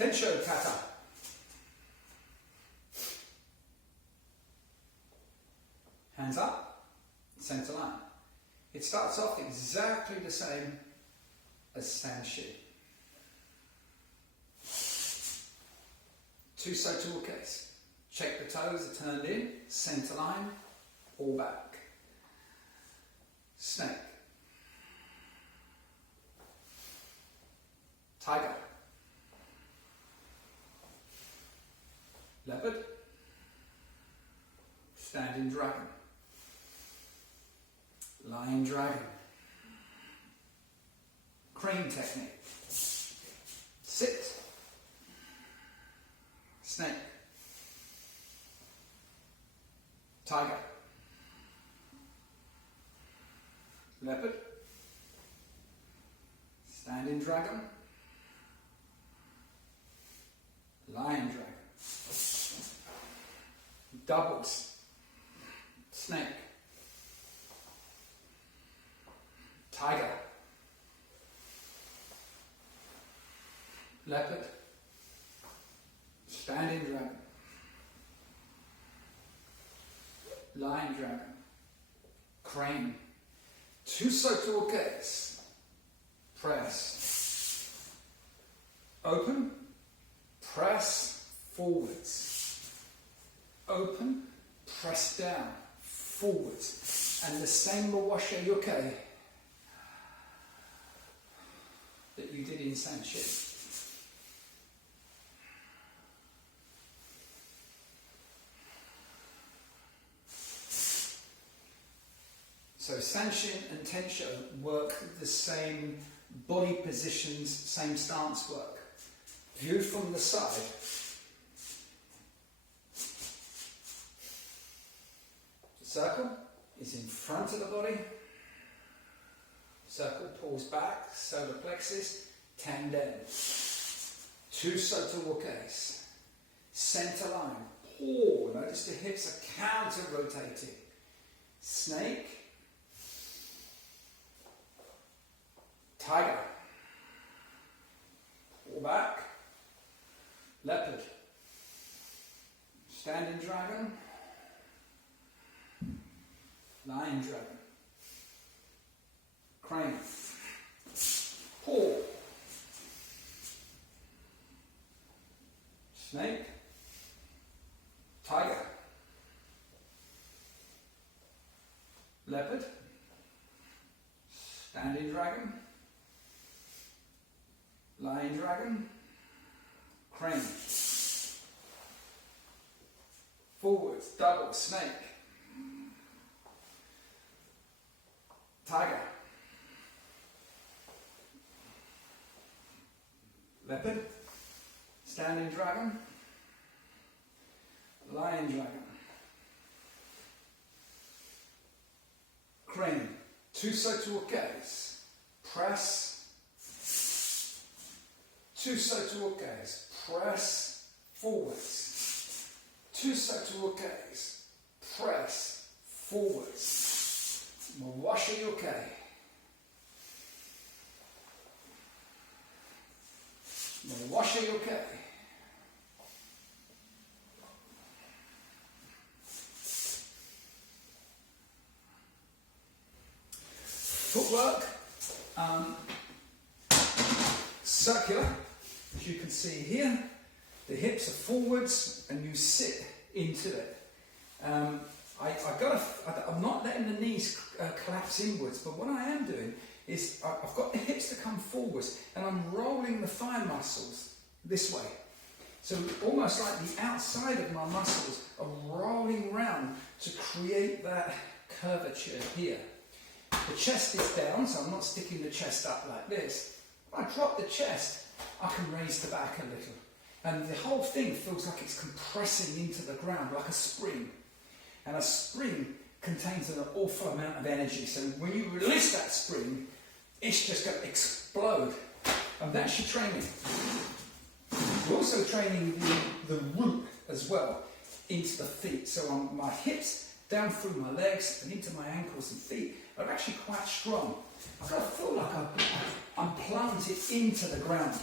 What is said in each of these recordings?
Tensho kata. Hands up, center line. It starts off exactly the same as Sanshi. Two Soto case. Check the toes are turned in, center line, all back. Snake. Tiger. Leopard. Standing dragon. Lion dragon. Crane technique. Sit. Snake. Tiger. Leopard. Standing dragon. Lion dragon. Doubles. Snake. Tiger. Leopard. Standing dragon. Lion dragon. Crane. Two Soto gaze. Press. Open. Press forwards. Open. Press down. Forwards. And the same Mawasha Yoke that you did in Sanshi. So Sanshin and Tensho work the same body positions, same stance work. Viewed from the side, the circle is in front of the body. Circle pulls back, solar plexus, tanden. Two Soto case. Center line, pull. Notice the hips are counter rotating. Snake. Tiger. Pull back. Leopard. Standing dragon. Lion dragon. Crane. Pull. Snake. Tiger. Leopard. Standing dragon. Lion dragon. Crane. Forwards, double, snake. Tiger. Leopard. Standing dragon. Lion dragon. Crane. Two Soto gaze. Press. Two Soto gaze. Press forwards. Two Soto gaze. Press forwards. Mawasha Yoke. Mawasha Yoke. Footwork. Circular, as you can see here. The hips are forwards and you sit into it. I'm not letting the knees collapse inwards, but what I am doing is I've got the hips to come forwards and I'm rolling the thigh muscles this way. So almost like the outside of my muscles are rolling round to create that curvature here. The chest is down, so I'm not sticking the chest up like this. When I drop the chest, I can raise the back a little. And the whole thing feels like it's compressing into the ground, like a spring. And a spring contains an awful amount of energy. So when you release that spring, it's just going to explode. And that's your training. You're also training the root as well into the feet. So on my hips, down through my legs and into my ankles and feet are actually quite strong. I've got to feel like I'm planted into the ground.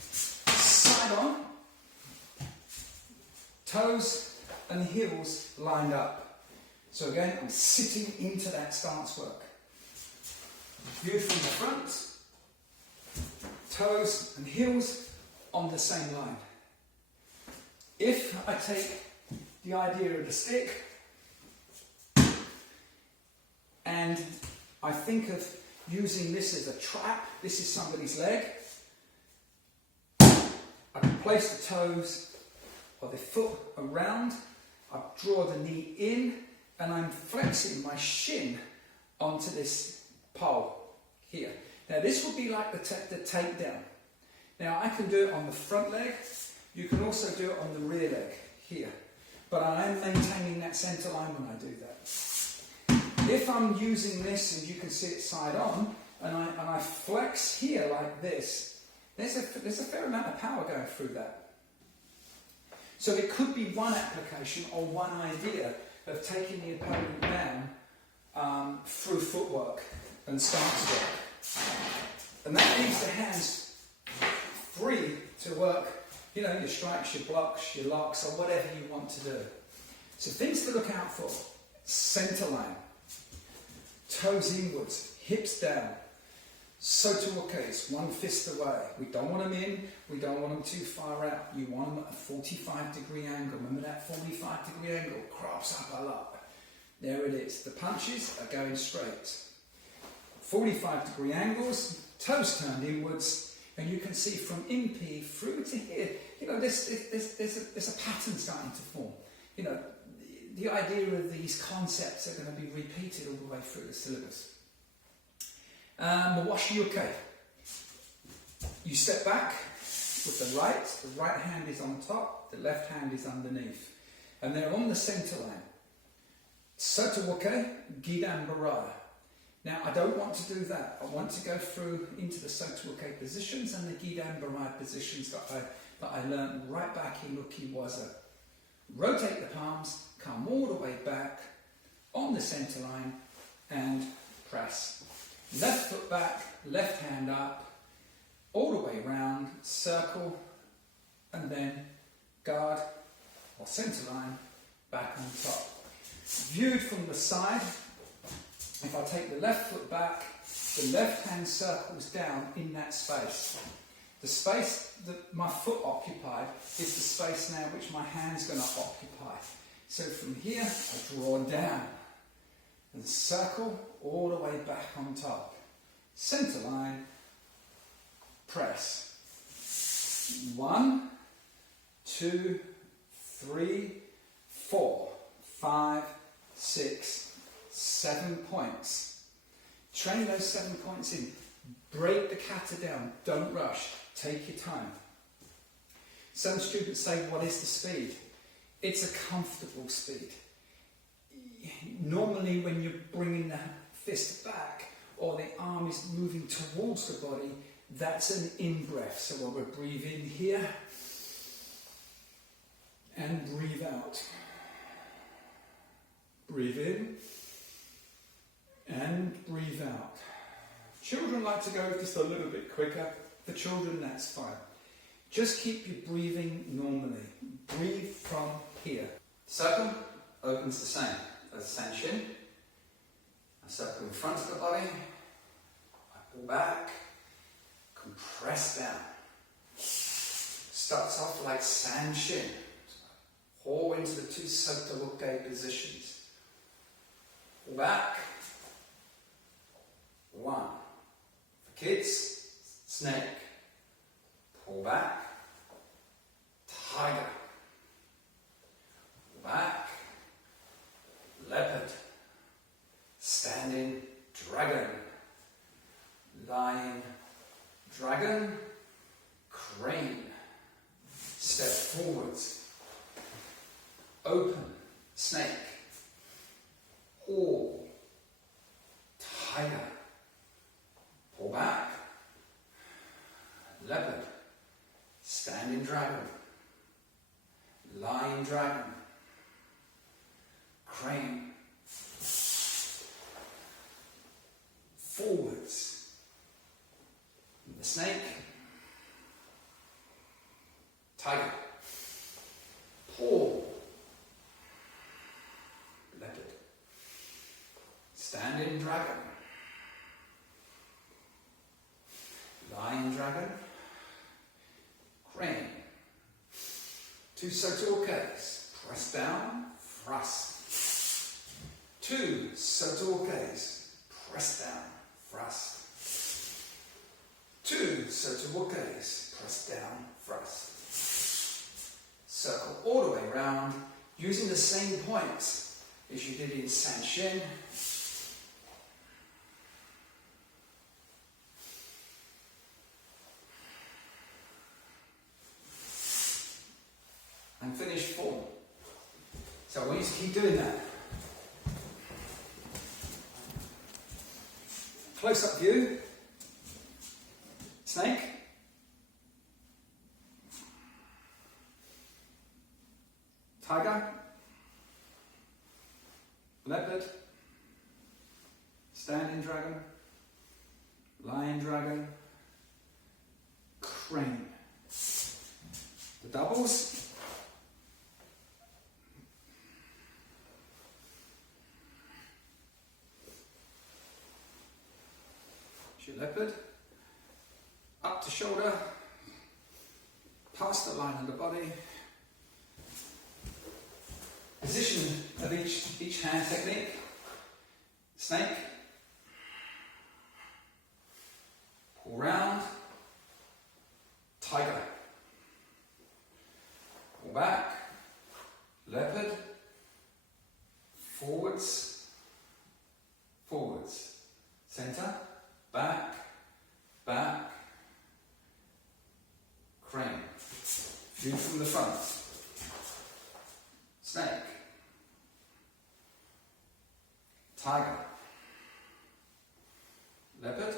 Side side on, toes and heels lined up. So again, I'm sitting into that stance work. View from the front, toes and heels on the same line. If I take the idea of the stick and I think of using this as a trap, this is somebody's leg, I can place the toes or the foot around, I draw the knee in and I'm flexing my shin onto this pole here. Now this would be like the takedown. Now I can do it on the front leg, you can also do it on the rear leg here, but I am maintaining that centre line when I do that. If I'm using this, and you can see it side on, and I flex here like this, there's a fair amount of power going through that. So it could be one application or one idea of taking the opponent down through footwork and stance work. And that leaves the hands free to work, you know, your strikes, your blocks, your locks, or whatever you want to do. So things to look out for: centre line, toes inwards, hips down. Soto-ukes, one fist away. We don't want them in, we don't want them too far out. You want them at a 45-degree angle. Remember that 45-degree angle? Crops up a lot. There it is. The punches are going straight. 45-degree angles, toes turned inwards, and you can see from impy through to here, you know, there's a pattern starting to form. You know, the idea of these concepts are going to be repeated all the way through the syllabus. Mawashi uke. You step back with the right hand is on top, the left hand is underneath, and they're on the centre line. Soto-uke, gidan barai. Now I don't want to do that. I want to go through into the Soto-uke positions and the gidan barai positions that I learned right back in ukiwaza. Rotate the palms, come all the way back on the centre line and press. Left foot back, left hand up, all the way round, circle, and then guard or centre line back on top. Viewed from the side, if I take the left foot back, the left hand circles down in that space. The space that my foot occupied is the space now which my hand's going to occupy. So from here, I draw down and circle all the way back on top. Centre line, press. 1, 2, 3, 4, 5, 6, 7 points. Train those 7 points in. Break the kata down. Don't rush. Take your time. Some students say, what is the speed? It's a comfortable speed. Normally when you're bringing the fist back or the arm is moving towards the body, that's an in-breath. So we'll breathe in here and breathe out. Breathe in and breathe out. Children like to go just a little bit quicker. For children, that's fine. Just keep your breathing normally. Breathe from here. Circle opens the same as Sanshin. I circle in front of the body. I pull back. Compress down. Starts off like Sanshin. Pull into the two Soto-uke positions. Pull back. 1. For kids, snake. Pull back. Tiger. Pull back. Leopard. Standing dragon. Lying dragon. Crane. Step forwards. Open. Snake. All. Tiger. Pull back. Leopard. Standing dragon. Lying dragon. Crane. Forwards. The snake. Tiger. Paw. Leopard. Standing dragon. Lying dragon. Crane. Two Soto Ks. Press down, thrust. Two Soto Ks. Press down, thrust. Two Soto Ks. Press down, thrust. Circle all the way around using the same points as you did in Sanshin. And finish form. So I want you to keep doing that. Close up view. Snake. Tiger. Leopard. Standing dragon. Lying dragon. Crane. The doubles. Leopard, up to shoulder, past the line of the body. Position of each hand technique. Snake, pull round, tiger, pull back, leopard, forwards, forwards, centre, back, back, crane. View from the front. Snake. Tiger. Leopard.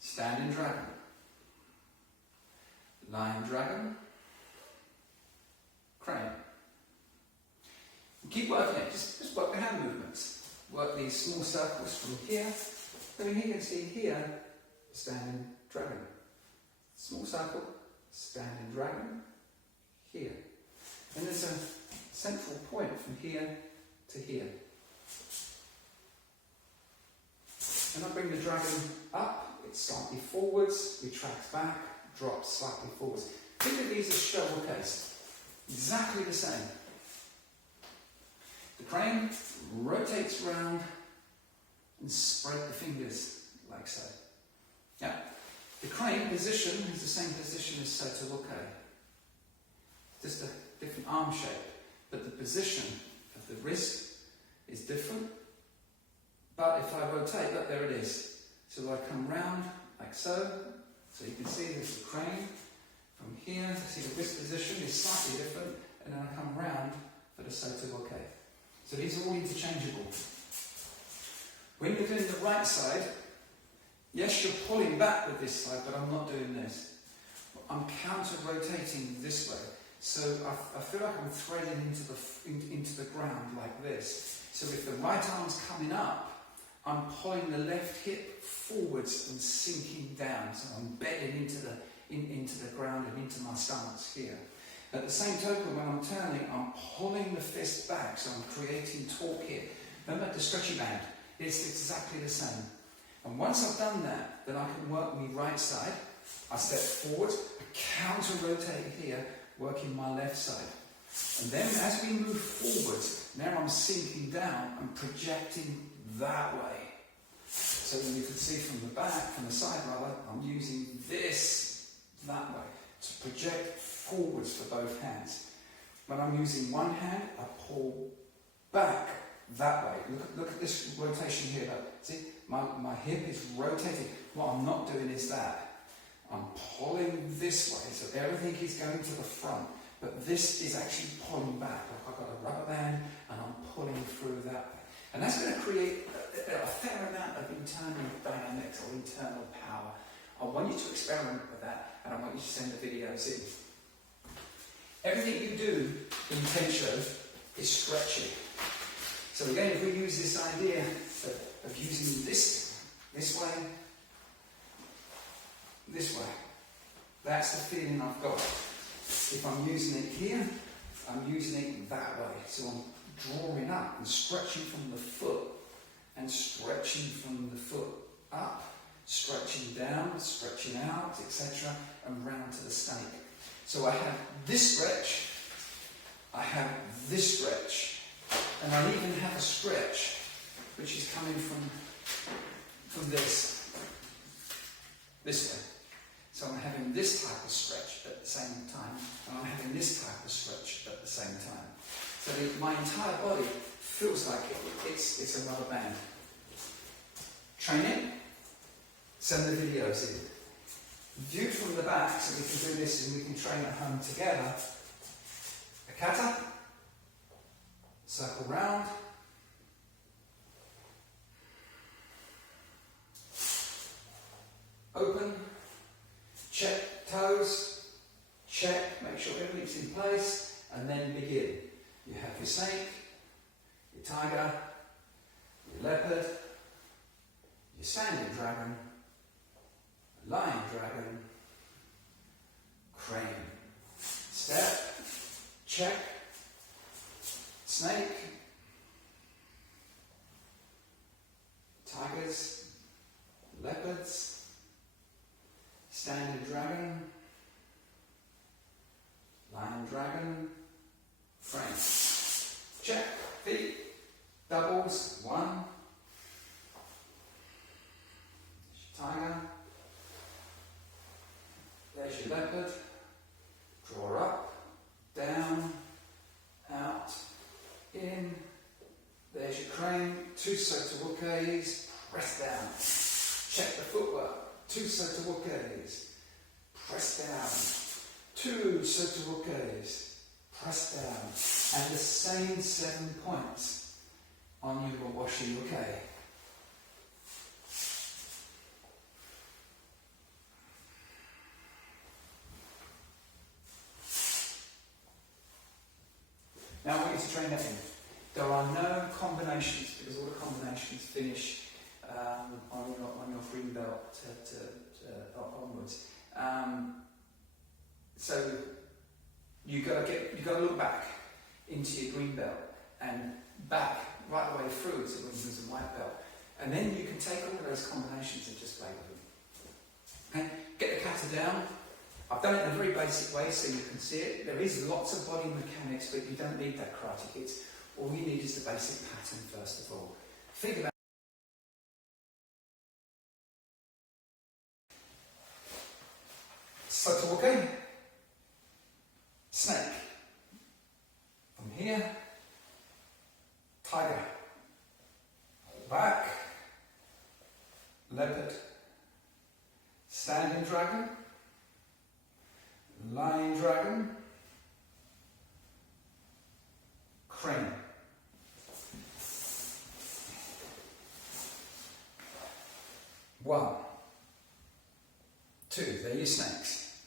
Standing dragon. Lying dragon. Crane. Keep working it, just work the hand movements. Work these small circles from here. Then you can see here, standing dragon. Small circle, standing dragon, here. And there's a central point from here to here. And I bring the dragon up, it's slightly forwards, retracts back, drops slightly forwards. Think of these as shovel case. Exactly the same. The crane rotates round and spread the fingers like so. Now, the crane position is the same position as Soto Woke, just a different arm shape, but the position of the wrist is different. But if I rotate, look, there it is. So I come round like so you can see there's the crane from here. See the wrist position is slightly different, and then I come round for the Soto Woke. So these are all interchangeable. When you're doing the right side, yes, you're pulling back with this side, but I'm not doing this. I'm counter-rotating this way. So I feel like I'm threading into the ground like this. So if the right arm's coming up, I'm pulling the left hip forwards and sinking down. So I'm bedding into the ground and into my stance here. At the same token, when I'm turning, I'm pulling the fist back, so I'm creating torque here. Remember the stretchy band? It's exactly the same. And once I've done that, then I can work my right side. I step forward, I counter-rotate here, working my left side. And then as we move forward, now I'm sinking down and projecting that way. So then you can see from the back, from the side rather, I'm using this that way to project forwards for both hands. When I'm using one hand, I pull back that way. Look at this rotation here. Look. See, my hip is rotating. What I'm not doing is that. I'm pulling this way, so everything is going to the front, but this is actually pulling back. Like I've got a rubber band and I'm pulling through that way. And that's going to create a fair amount of internal dynamics or internal power. I want you to experiment with that, and I want you to send the videos in. Everything you do in Tensho is stretchy. So again, if we use this idea of using this way, That's the feeling I've got. If I'm using it here, I'm using it that way. So I'm drawing up and stretching from the foot and stretching from the foot up, stretching down, stretching out, etc. and round to the snake. So I have this stretch, I have this stretch, and I even have a stretch which is coming from this way. So I'm having this type of stretch at the same time, and I'm having this type of stretch at the same time. So my entire body feels like it's a rubber band. Training, send the videos in. View from the back so we can do this and we can train at home together. A kata, circle round. Open, check toes, check, make sure everything's in place, and then begin. You have your snake, your tiger, your leopard, your standing dragon, lion dragon, crane. Step, check, snake, tigers, leopards, standing dragon, lion dragon, frame. Check, feet, doubles, one. Tiger. There's your leopard. Draw up, down, out, in. There's your crane. Two sotowookes. Press down. Check the footwork. Two sotowookes. Press down. Two sotowookes. Press down. And the same 7 points on your washi uke. Now I want you to train that in. There are no combinations because all the combinations finish on your green belt onwards. So you got to look back into your green belt and back right the way through to when there's a white belt, and then you can take all of those combinations and just play with them. Okay, get the kata down. I've done it in a very basic way so you can see it. There is lots of body mechanics, but you don't need that karate kit. All you need is the basic pattern first of all. Think about sotowoke, snake. From here, tiger. Back, leopard, standing dragon, lion dragon, crane. One, two, they're your snakes.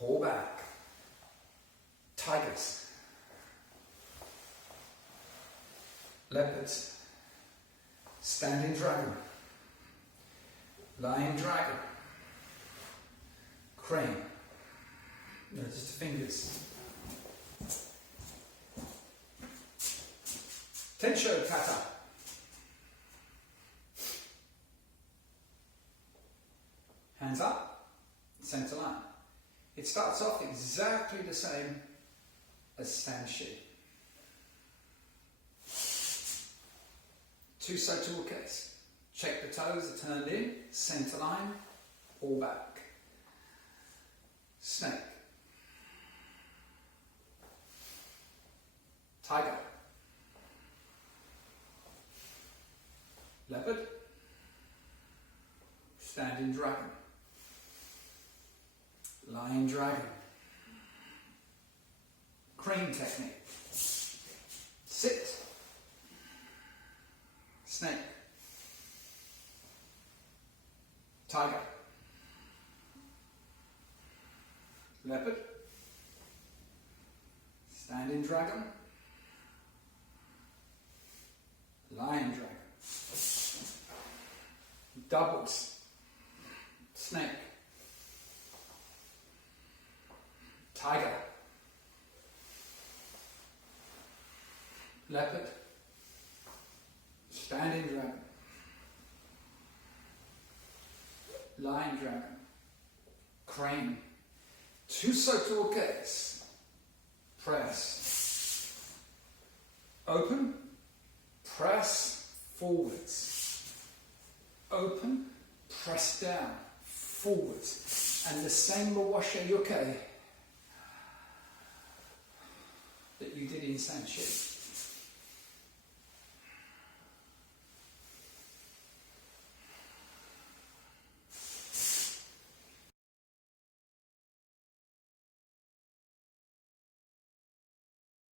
Pull back. Tigers. Leopards. Standing dragon. Lion dragon. Crane. No, just the fingers. Tensho kata. Hands up, centre line. It starts off exactly the same as Sanshi. Two sotowookes. Check the toes are turned in, centre line, all back. Snake. Tiger. Leopard. Standing dragon. Lion dragon. Crane technique. Sit. Snake. Tiger. Leopard. Standing dragon. Lion dragon. Doubles. Snake. Tiger. Leopard. Standing dragon. Lion dragon. Crane. Two circular gates. Press. Open. Press forwards. Open. Press down. Forwards. And the same Mawasha Yoke that you did in Sanshi.